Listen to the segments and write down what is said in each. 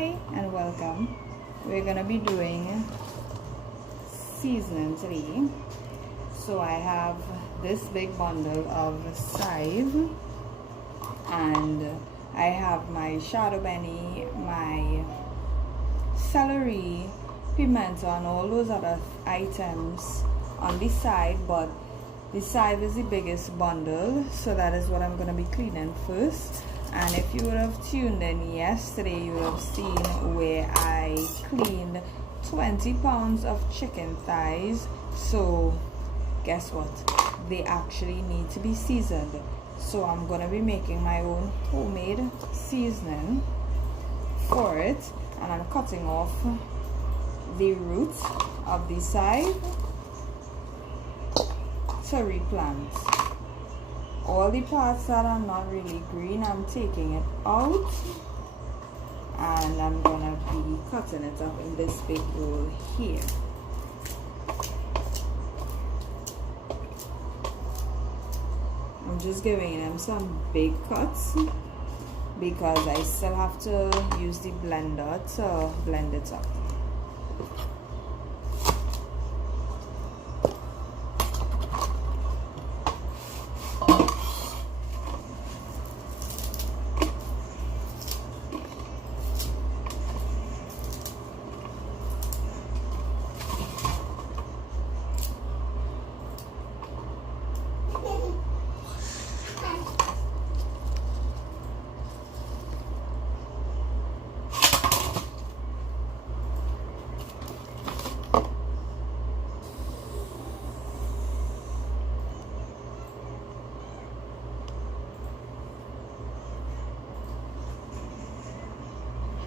Hi and welcome. We're gonna be doing seasoning today. So I have this big bundle of chive, and I have my shadow benny, my celery, pimento, and all those other items on the side, but the chive is the biggest bundle, so that is what I'm gonna be cleaning first. And if you would have tuned in yesterday, you would have seen where I cleaned 20 pounds of chicken thighs. So guess what? They actually need to be seasoned. So I'm gonna be making my own homemade seasoning for it, and I'm cutting off the root of the chive to replant. All the parts that are not really green, I'm taking it out, and I'm gonna be cutting it up in this big bowl here. I'm just giving them some big cuts because I still have to use the blender to blend it up.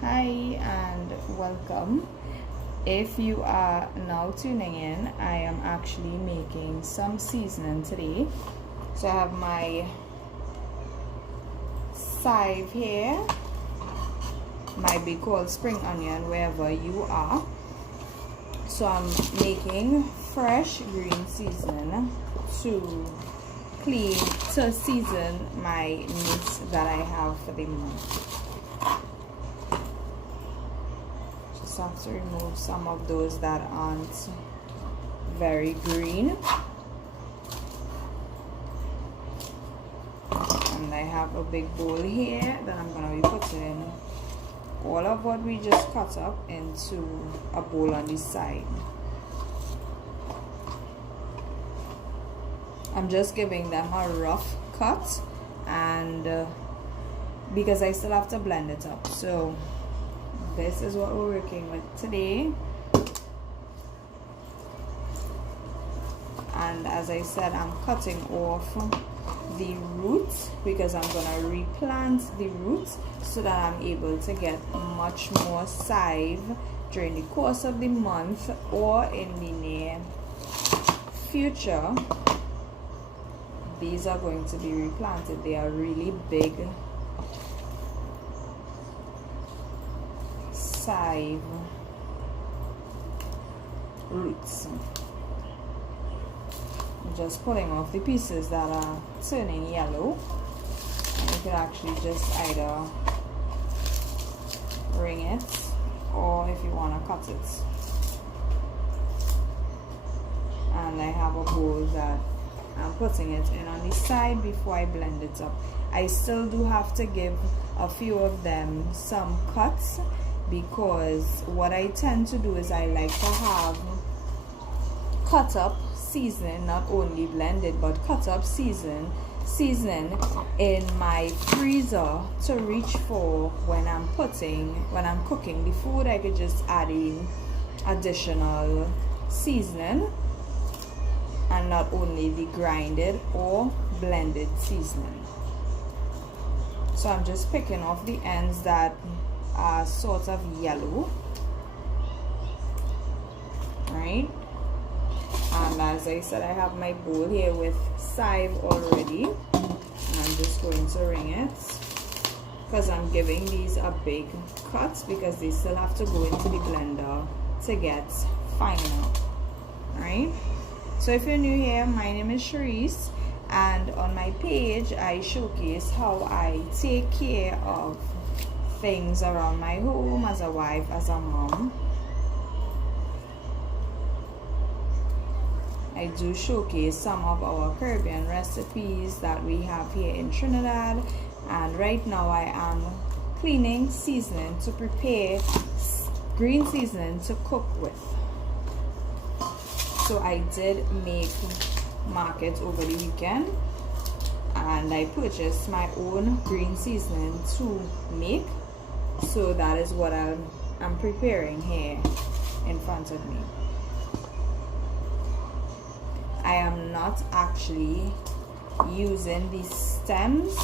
Hi and welcome. If you are now tuning in, I am actually making some seasoning today. So I have my chive here, might be called spring onion wherever you are. So I'm making fresh green seasoning to season my meats that I have for the month. Have to remove some of those that aren't very green, and I have a big bowl here that I'm going to be putting all of what we just cut up into a bowl on this side. I'm just giving them a rough cut, and because I still have to blend it up, so this is what we're working with today. And as I said, I'm cutting off the roots because I'm gonna replant the roots so that I'm able to get much more chive during the course of the month or in the near future. These are going to be replanted. They are really big chive roots. I'm just pulling off the pieces that are turning yellow, and you could actually just either wring it, or if you want to cut it. And I have a bowl that I'm putting it in on the side before I blend it up. I still do have to give a few of them some cuts, because what I tend to do is I like to have cut up seasoning, not only blended but cut up seasoning in my freezer to reach for when I'm cooking the food. I could just add in additional seasoning, and not only the grinded or blended seasoning. So I'm just picking off the ends that are sort of yellow, right? And as I said, I have my bowl here with chive already, and I'm just going to wring it because I'm giving these a big cut because they still have to go into the blender to get final, right? So if you're new here, my name is Cherise, and on my page I showcase how I take care of things around my home as a wife, as a mom. I do showcase some of our Caribbean recipes that we have here in Trinidad, and right now I am cleaning seasoning to prepare green seasoning to cook with. So I did make market over the weekend, and I purchased my own green seasoning to make. So that is what I'm preparing here in front of me. I am not actually using the stems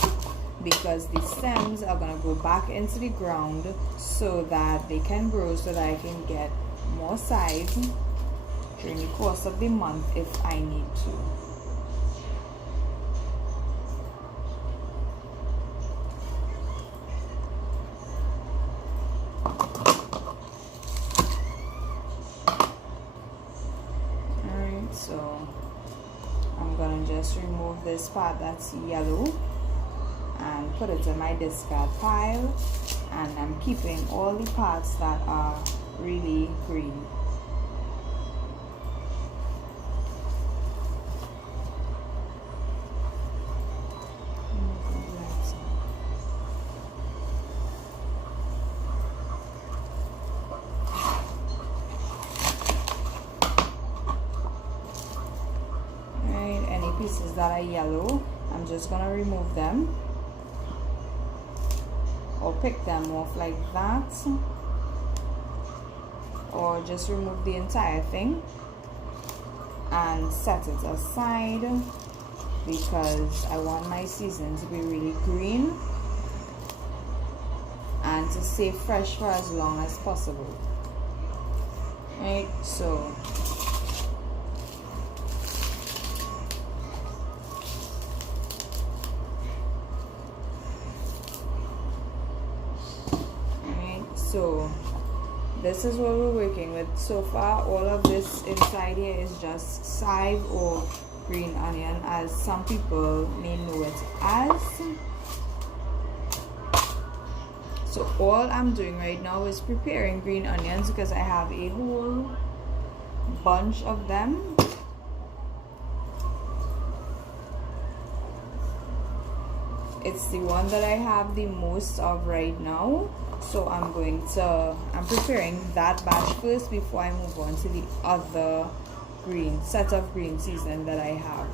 because the stems are going to go back into the ground so that they can grow, so that I can get more size during the course of the month if I need to. Alright, so I'm gonna just remove this part that's yellow and put it in my discard pile, and I'm keeping all the parts that are really green. Alright, any pieces that are yellow, I'm just gonna remove them or pick them off like that, or just remove the entire thing and set it aside, because I want my seasoning to be really green and to stay fresh for as long as possible. Right, so so this is what we're working with so far. All of this inside here is just chive or green onion, as some people may know it as. So all I'm doing right now is preparing green onions because I have a whole bunch of them. It's the one that I have the most of right now. So I'm preparing that batch first before I move on to the other set of green seasoning that I have.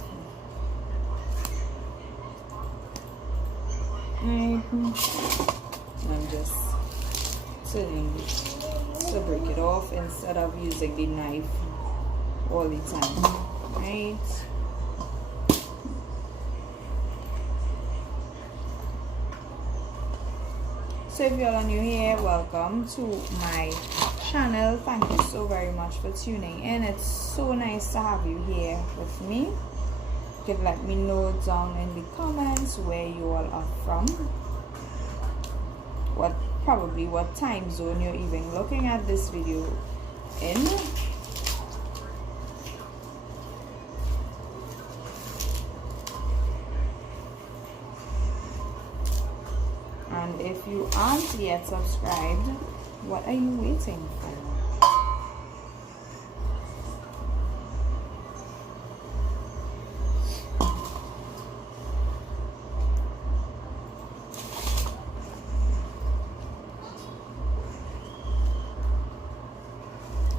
I'm just turning it to break it off instead of using the knife all the time. Right? So if y'all are new here, welcome to my channel. Thank you so very much for tuning in. It's so nice to have you here with me. You can let me know down in the comments where you all are from, probably what time zone you're even looking at this video in. And if you aren't yet subscribed, what are you waiting for?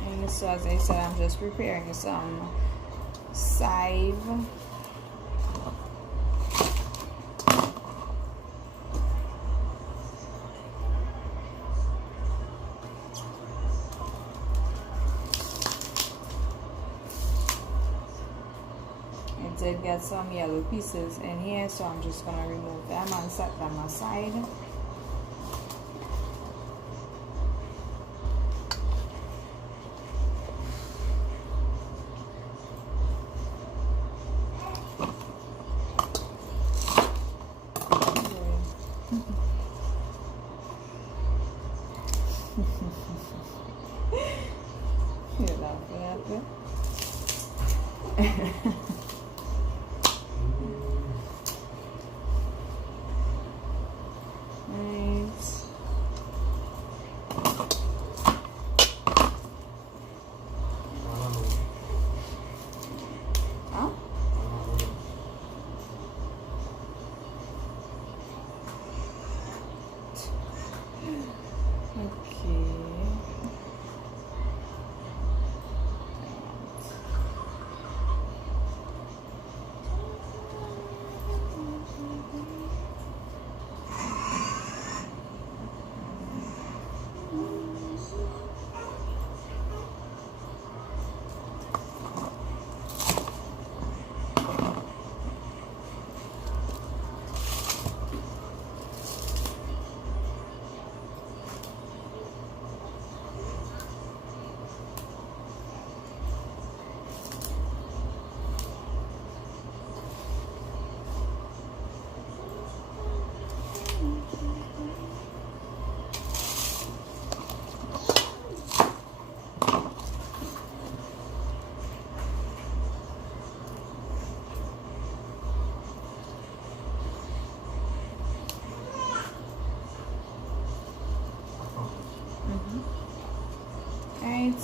And so as I said, I'm just preparing some chive. Did get some yellow pieces in here, so I'm just going to remove them and set them aside. You're laughing at me.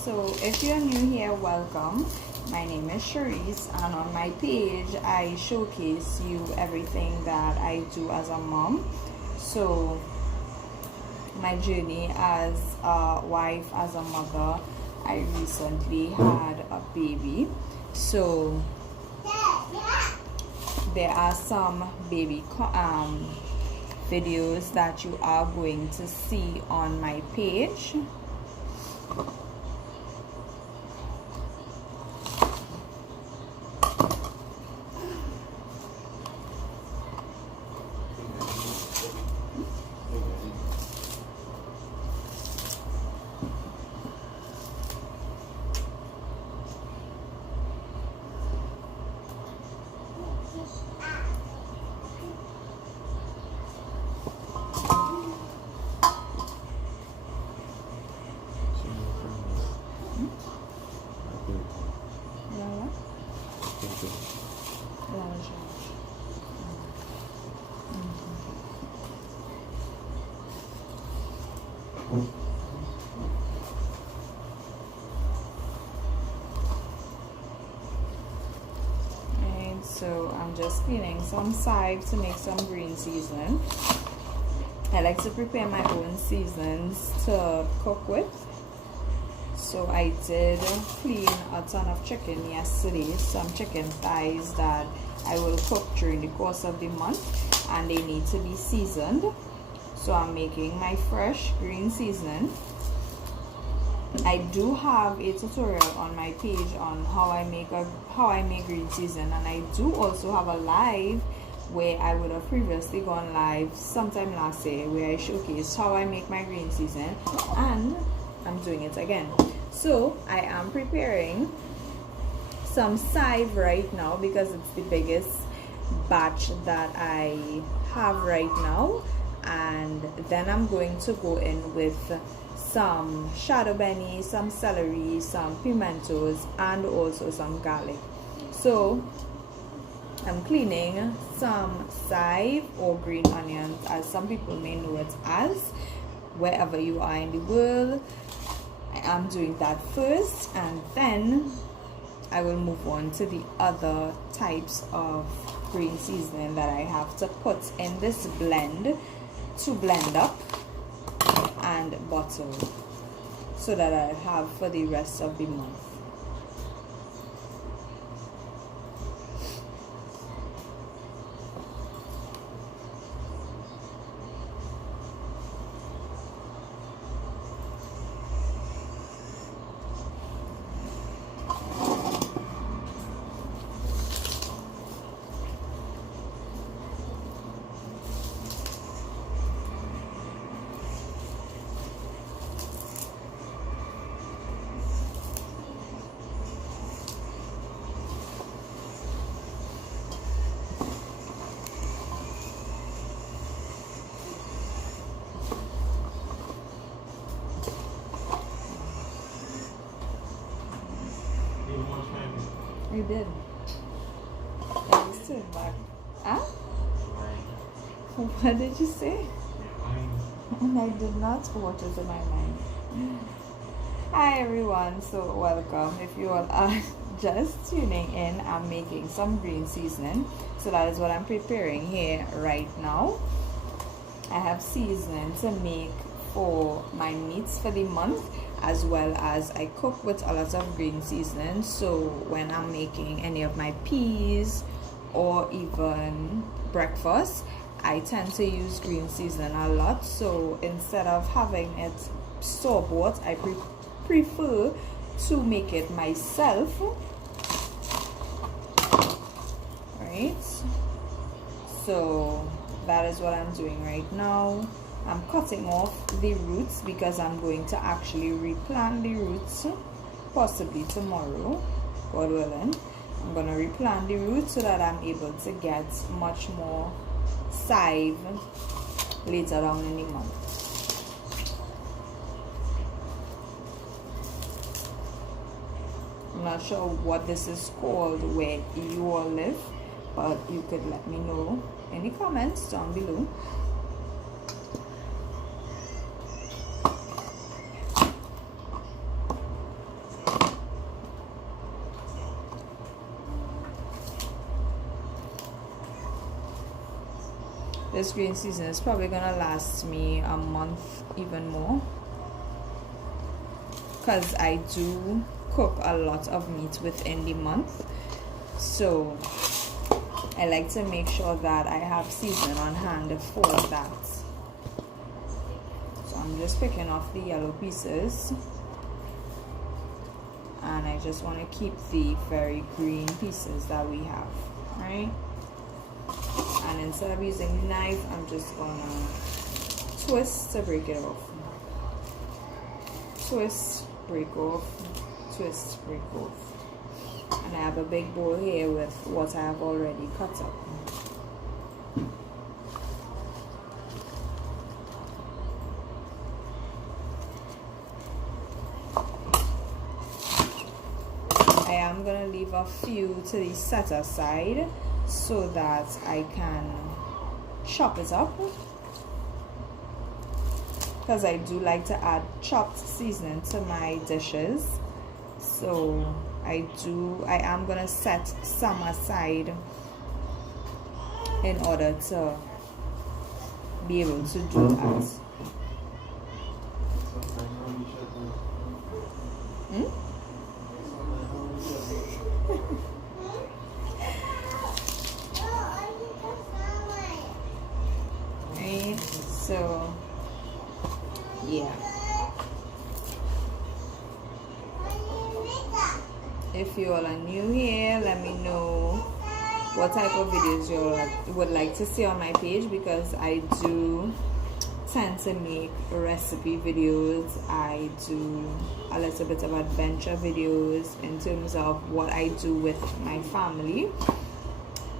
So if you're new here, welcome. My name is Cherise, and on my page I showcase you everything that I do as a mom. So my journey as a wife, as a mother. I recently had a baby, so there are some baby videos that you are going to see on my page. So I'm just peeling some side to make some green seasoning. I like to prepare my own seasons to cook with. So I did clean a ton of chicken yesterday, some chicken thighs that I will cook during the course of the month, and they need to be seasoned. So I'm making my fresh green seasoning. I do have a tutorial on my page on how I make green seasoning, and I do also have a live where I would have previously gone live sometime last year where I showcased how I make my green seasoning, and I'm doing it again. So I am preparing some side right now because it's the biggest batch that I have right now, and then I'm going to go in with some shadow benny, some celery, some pimentos, and also some garlic. So I'm cleaning some chive or green onions, as some people may know it as, wherever you are in the world. I am doing that first, and then I will move on to the other types of green seasoning that I have to put in this blend to blend up and bottle, so that I have for the rest of the month. You did. I was turned back. Huh? What did you say? And I did not what is in my mind. Hi everyone, so welcome. If you all are just tuning in, I'm making some green seasoning. So that is what I'm preparing here right now. I have seasoning to make for my meats for the month, as well as I cook with a lot of green seasoning. So when I'm making any of my peas or even breakfast, I tend to use green seasoning a lot. So instead of having it store-bought, I prefer to make it myself. Right? So that is what I'm doing right now. I'm cutting off the roots because I'm going to actually replant the roots possibly tomorrow, God willing. I'm going to replant the roots so that I'm able to get much more chive later down in the month. I'm not sure what this is called where you all live, but you could let me know in the comments down below. this green season is probably gonna last me a month, even more, because I do cook a lot of meat within the month. So I like to make sure that I have seasoning on hand for that. So I'm just picking off the yellow pieces, and I just want to keep the very green pieces that we have, right? And instead of using the knife, I'm just gonna twist to break it off. Twist, break off, twist, break off. And I have a big bowl here with what I have already cut up. I am going to leave a few to the set aside so that I can chop it up, because I do like to add chopped seasoning to my dishes. So I am gonna set some aside in order to be able to do that. Right, so yeah. If you all are new here, let me know what type of videos you would like to see on my page, because I do tend to make recipe videos. I do a little bit of adventure videos in terms of what I do with my family.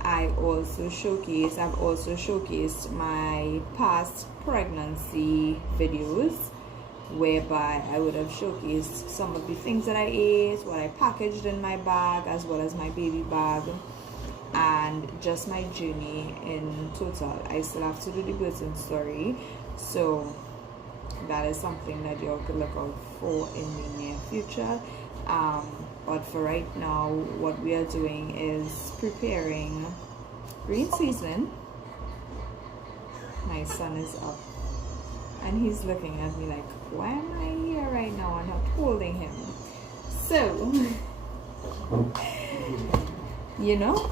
I've also showcased my past pregnancy videos, whereby I would have showcased some of the things that I ate, what I packaged in my bag, as well as my baby bag, and just my journey in total. I still have to do the birthing story, so that is something that you all could look out for in the near future. But for right now, what we are doing is preparing green seasoning. My son is up and he's looking at me like, why am I here right now and not holding him? So, you know,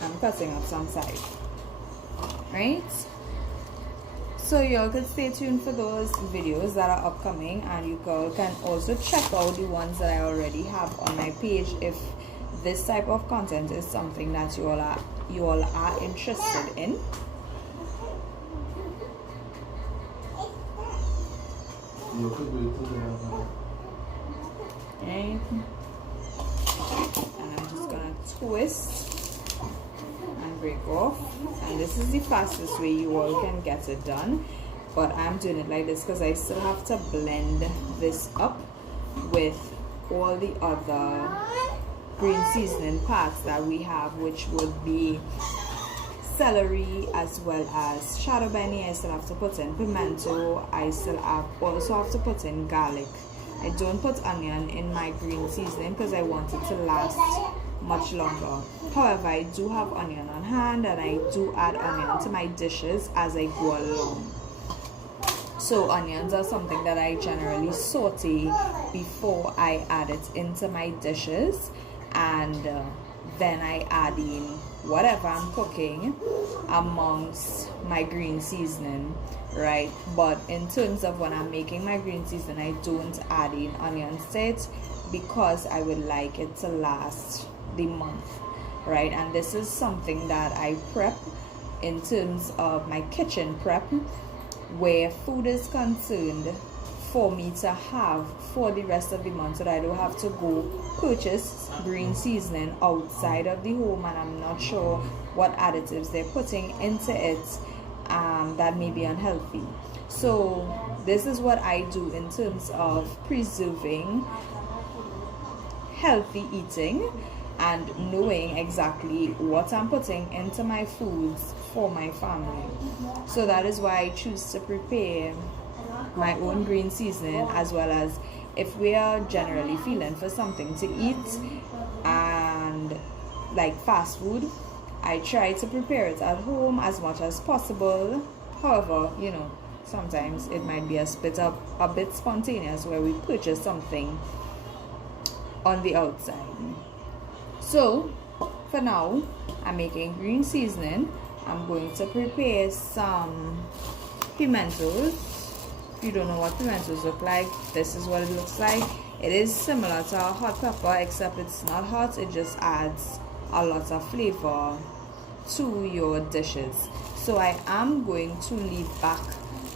I'm cutting up some side, right? So y'all could stay tuned for those videos that are upcoming, and you can also check out the ones that I already have on my page if this type of content is something that you all are interested in. Okay. And I'm just gonna twist and break off, and this is the fastest way you all can get it done, but I'm doing it like this because I still have to blend this up with all the other green seasoning parts that we have, which would be celery as well as shadow benny. I still have to put in pimento. I still also have to put in garlic. I don't put onion in my green seasoning because I want it to last much longer. However, I do have onion on hand, and I do add onion to my dishes as I go along. So onions are something that I generally saute before I add it into my dishes, and then I add in whatever I'm cooking amongst my green seasoning, right? But in terms of when I'm making my green seasoning, I don't add in onions to it because I would like it to last the month, right? And this is something that I prep in terms of my kitchen prep, where food is concerned, for me to have for the rest of the month, so that I don't have to go purchase green seasoning outside of the home, and I'm not sure what additives they're putting into it that may be unhealthy. So this is what I do in terms of preserving healthy eating and knowing exactly what I'm putting into my foods for my family. So that is why I choose to prepare my own green seasoning, as well as if we are generally feeling for something to eat and like fast food, I try to prepare it at home as much as possible. However, you know, sometimes it might be a bit spontaneous where we purchase something on the outside. So for now, I'm making green seasoning. I'm going to prepare some pimentos. If you don't know what pimentos look like, this is what it looks like. It is similar to a hot pepper, except it's not hot. It just adds a lot of flavor to your dishes. So I am going to leave back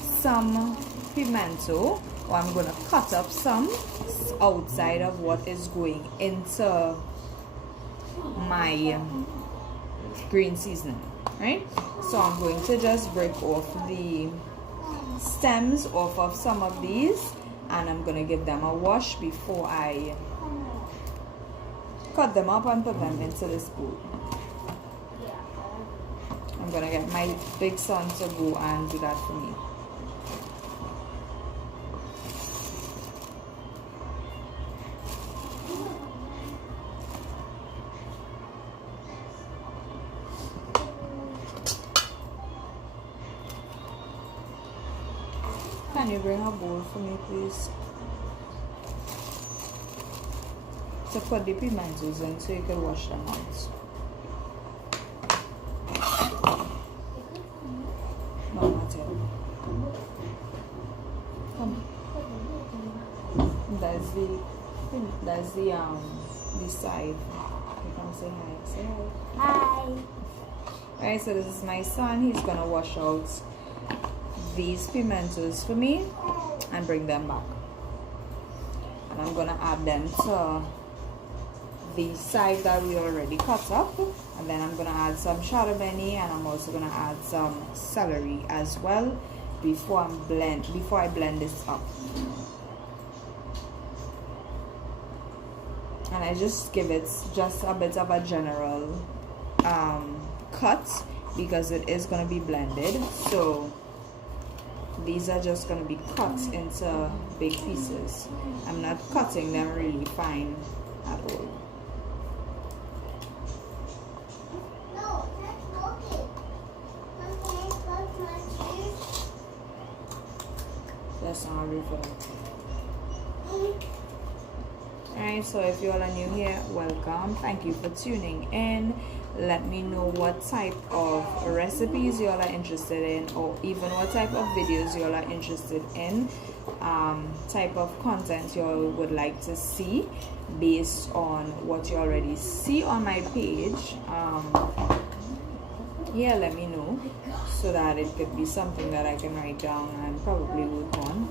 some pimento, or I'm going to cut up some outside of what is going into my green seasoning, right? So I'm going to just break off the stems off of some of these, and I'm going to give them a wash before I cut them up and put them into this bowl. I'm going to get my big son to go and do that for me. Can you bring a bowl for me, please? To put the pimentos in so you can wash them out. No, not yet. Come. That's the side. You can say hi. Say hi. Hi. Alright, so this is my son. He's gonna wash out these pimentos for me and bring them back. And I'm gonna add them to the side that we already cut up, and then I'm gonna add some shadowbenny, and I'm also gonna add some celery as well before I blend this up. And I just give it just a bit of a general cut because it is gonna be blended. So these are just gonna be cut into big pieces. I'm not cutting them really fine at all. That's not real for that. Alright, so if you all are new here, welcome. Thank you for tuning in. Let me know what type of recipes you all are interested in, or even what type of videos you all are interested in, type of content you all would like to see based on what you already see on my page. Yeah, let me know so that it could be something that I can write down and probably work on.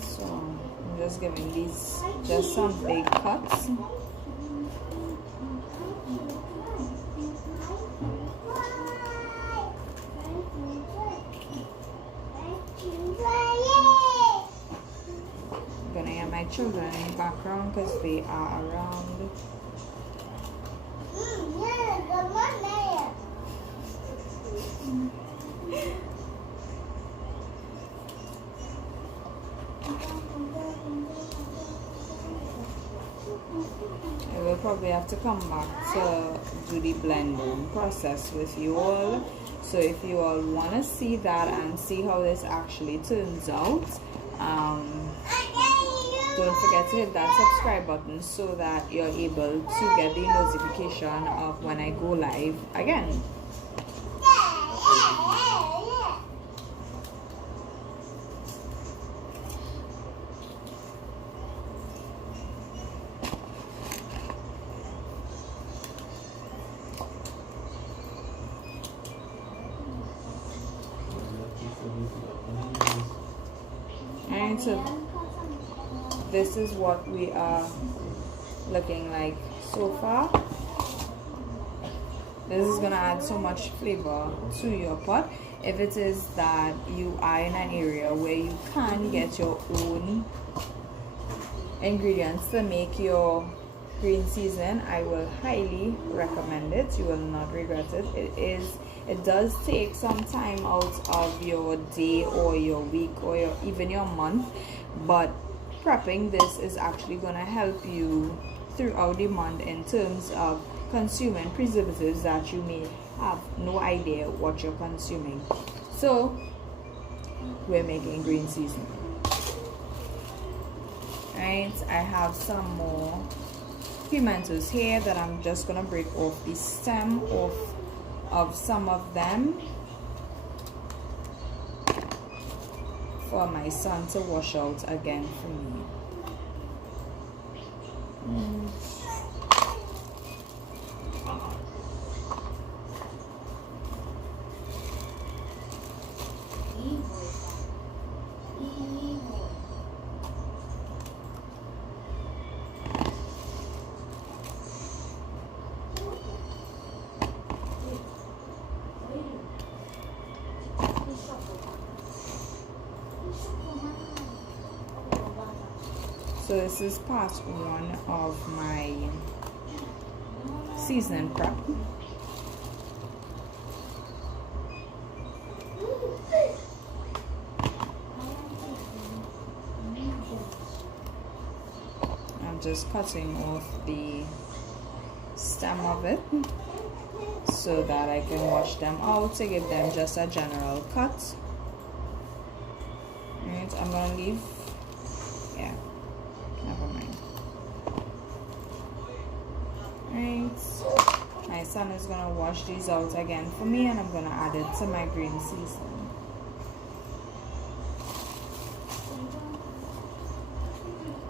So I'm just giving these just some big cuts. I'm gonna have my children in the background because they are around. I will probably have to come back to do the blending process with you all. So if you all want to see that and see how this actually turns out, don't forget to hit that subscribe button so that you're able to get the notification of when I go live again. And so this is what we are looking like so far. This is gonna add so much flavor to your pot. If it is that you are in an area where you can get your own ingredients to make your green season, I will highly recommend it. You will not regret it. It is It does take some time out of your day or your week or even your month, but prepping this is actually going to help you throughout the month in terms of consuming preservatives that you may have no idea what you're consuming. So we're making green seasoning. Right, I have some more pimentos here that I'm just gonna break off the stem of some of them for my son to wash out again for me. So this is part one of my seasoning prep. I'm just cutting off the stem of it so that I can wash them out to give them just a general cut. Right, I'm gonna leave, yeah, never mind. Right, my son is gonna wash these out again for me, and I'm gonna add it to my green seasoning.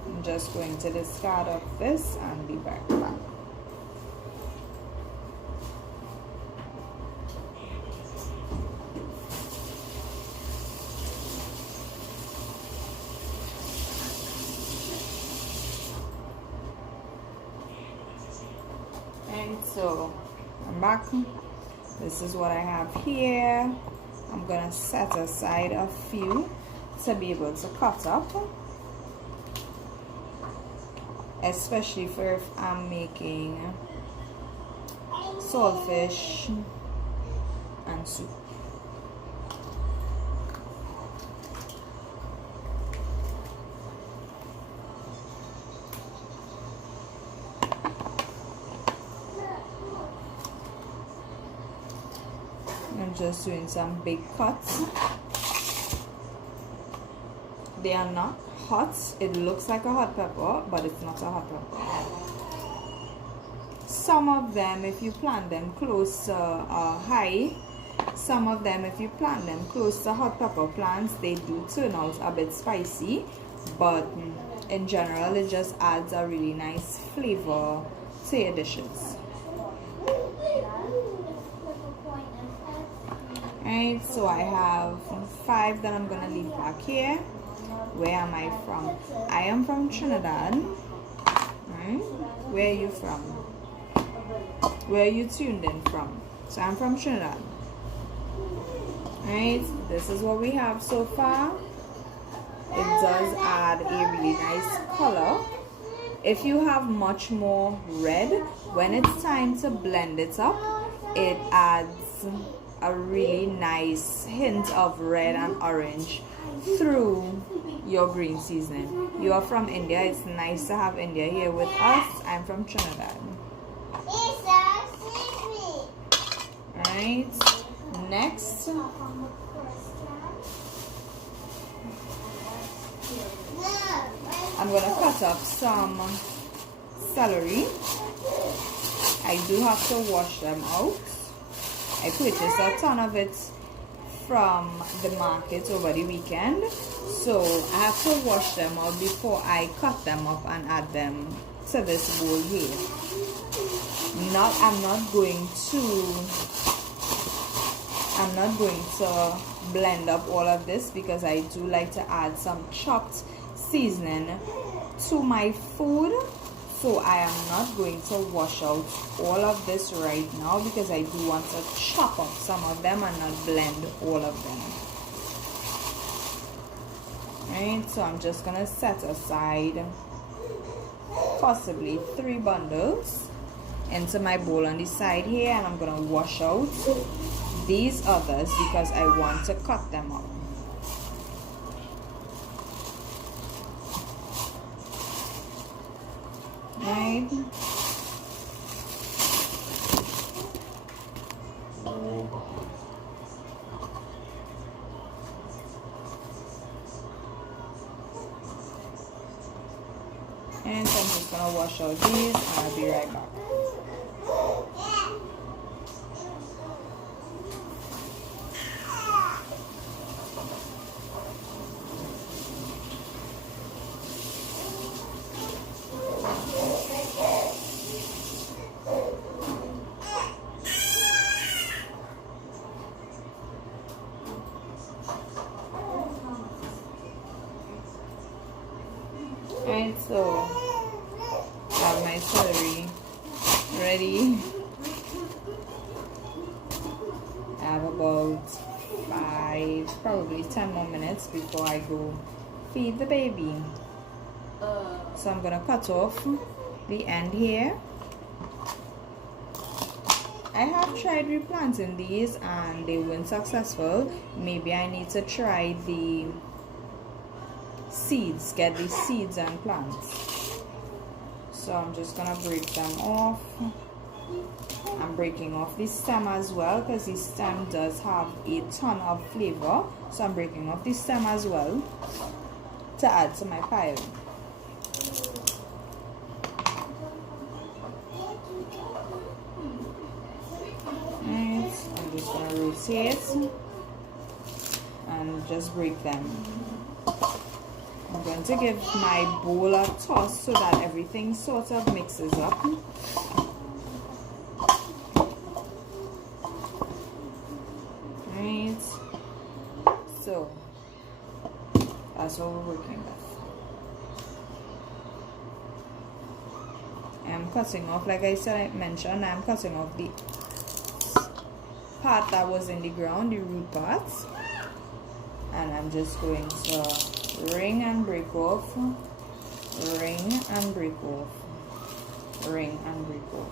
I'm just going to discard of this and be back. So I'm back. This is what I have here. I'm gonna set aside a few to be able to cut up, especially for if I'm making saltfish and soup. I'm just doing some big cuts. They are not hot. It looks like a hot pepper, but it's not a hot pepper. Some of them, if you plant them close to high, some of them, if you plant them close to hot pepper plants, they do turn out a bit spicy, but in general, it just adds a really nice flavor to your dishes. Right, so I have 5 that I'm gonna leave back here. Where am I from? I am from Trinidad. Right? Where are you from? Where are you tuned in from? So I'm from Trinidad. Right, this is what we have so far. It does add a really nice color. If you have much more red, when it's time to blend it up, it adds a really nice hint of red and orange through your green seasoning. You are from India. It's nice to have India here with us. I'm from Trinidad. Alright, next I'm gonna cut up some celery. I do have to wash them out. I purchased a ton of it from the market over the weekend, so I have to wash them out before I cut them up and add them to this bowl here. I'm not going to blend up all of this because I do like to add some chopped seasoning to my food. So I am not going to wash out all of this right now because I do want to chop up some of them and not blend all of them. Right, so I'm just gonna set aside possibly 3 bundles into my bowl on the side here, and I'm gonna wash out these others because I want to cut them up. Right? And so I'm just gonna wash out these and I'll be right back. Alright, so I have my celery ready. I have about 5, probably 10 more minutes before I go feed the baby. So I'm gonna cut off the end here. I have tried replanting these and they weren't successful. Maybe I need to try the seeds, get the seeds and plants. So I'm just gonna break them off. I'm breaking off the stem as well because the stem does have a ton of flavor. So I'm breaking off the stem as well to add to my pile. Right, I'm just gonna rotate and just break them. I'm going to give my bowl a toss so that everything sort of mixes up. Right, so that's what we're working with. I'm cutting off, like I mentioned, I'm cutting off the part that was in the ground, the root parts, and I'm just going to ring and break off, ring and break off, ring and break off.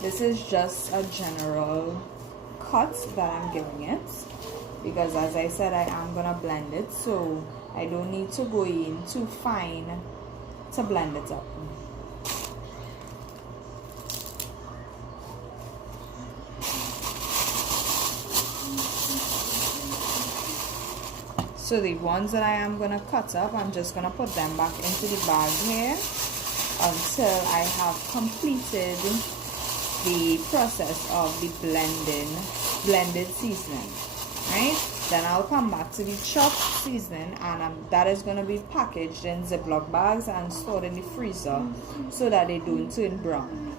This is just a general cut that I'm giving it because, as I said, I am gonna blend it, so I don't need to go in too fine to blend it up. So the ones that I am going to cut up, I'm just going to put them back into the bag here until I have completed the process of the blended seasoning, right? Then I'll come back to the chopped seasoning, and that is going to be packaged in Ziploc bags and stored in the freezer so that they don't turn brown.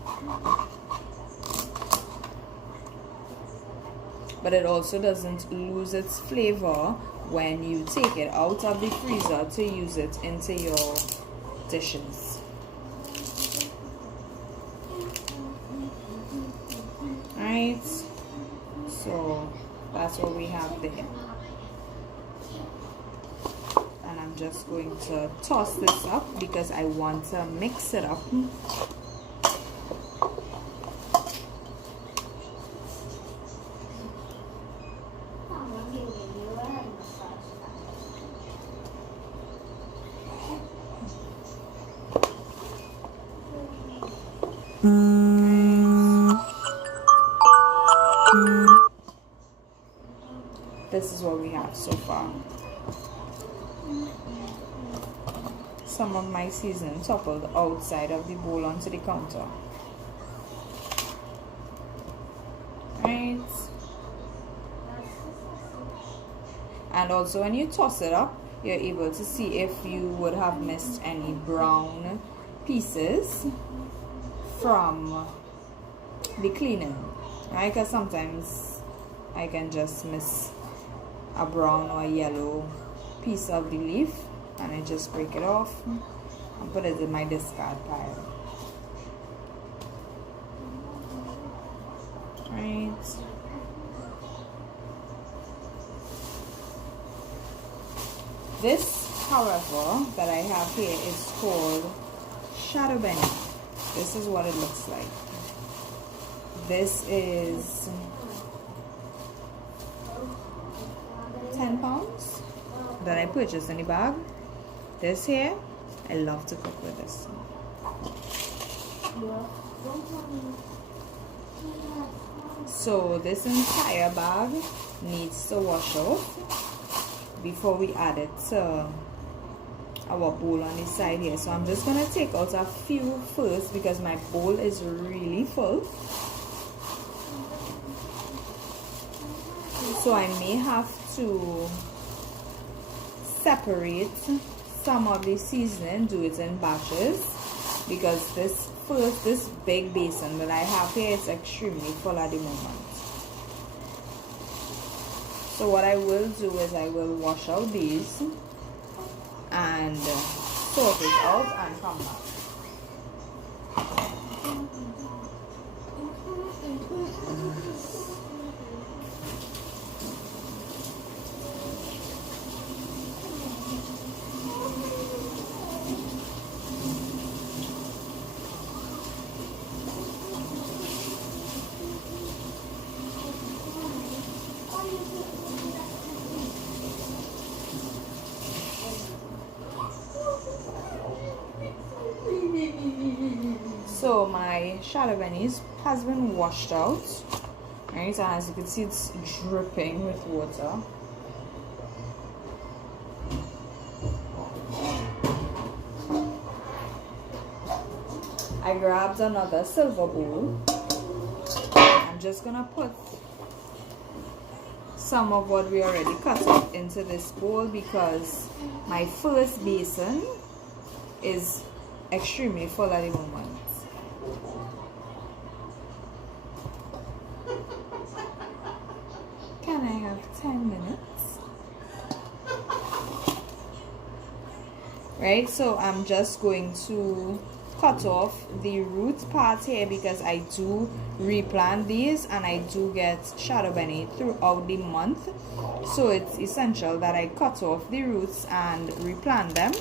But it also doesn't lose its flavor when you take it out of the freezer to use it into your dishes. Right, so that's what we have there. And I'm just going to toss this up because I want to mix it up. This is what we have so far. Some of my seasoning toppled outside of the bowl onto the counter. Right. And also when you toss it up, you're able to see if you would have missed any brown pieces from the cleaning, right? Because sometimes I can just miss a brown or a yellow piece of the leaf, and I just break it off and put it in my discard pile. Right. This however, that I have here is called shadow benny. This is what it looks like. This is 10 pounds that I purchased in the bag. This here, I love to cook with this. So this entire bag needs to wash off before we add it to our bowl on the side here. So I'm just gonna take out a few first because my bowl is really full. So I may have to separate some of the seasoning, do it in batches, because this big basin that I have here is extremely full at the moment. So what I will do is I will wash out these and sort it out and come back. So my shadow bennies has been washed out, right? And as you can see, it's dripping with water. I grabbed another silver bowl. I'm just gonna put some of what we already cut up into this bowl because my first basin is extremely full at the moment. Can I have 10 minutes? Right, so I'm just going to cut off the root part here because I do replant these and I do get shadow benny throughout the month. So it's essential that I cut off the roots and replant them.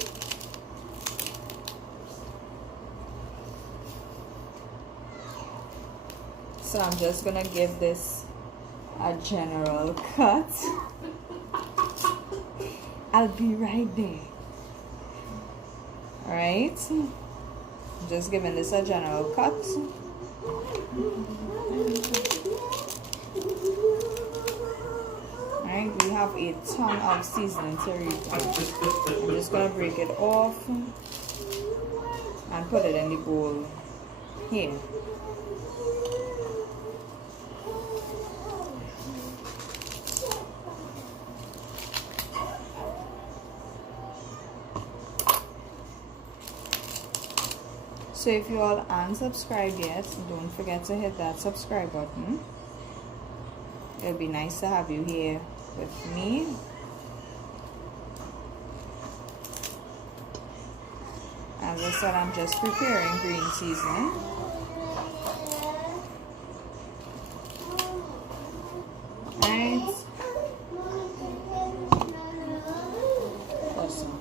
So I'm just gonna give this a general cut. I'll be right there. Alright, just giving this a general cut. Alright, we have a ton of seasoning to read. I'm just gonna break it off and put it in the bowl here. So if you all aren't subscribed yet, don't forget to hit that subscribe button. It'll be nice to have you here with me. As I said, I'm just preparing green seasoning. Alright. Awesome.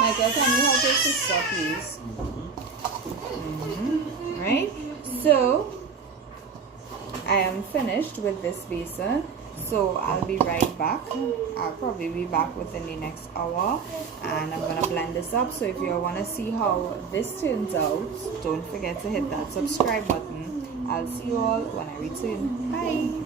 Michael, can you help your sister, please? Right, so I am finished with this basin, so I'll be right back. I'll probably be back within the next hour and I'm gonna blend this up. So if you want to see how this turns out, don't forget to hit that subscribe button. I'll see you all when I return. Bye.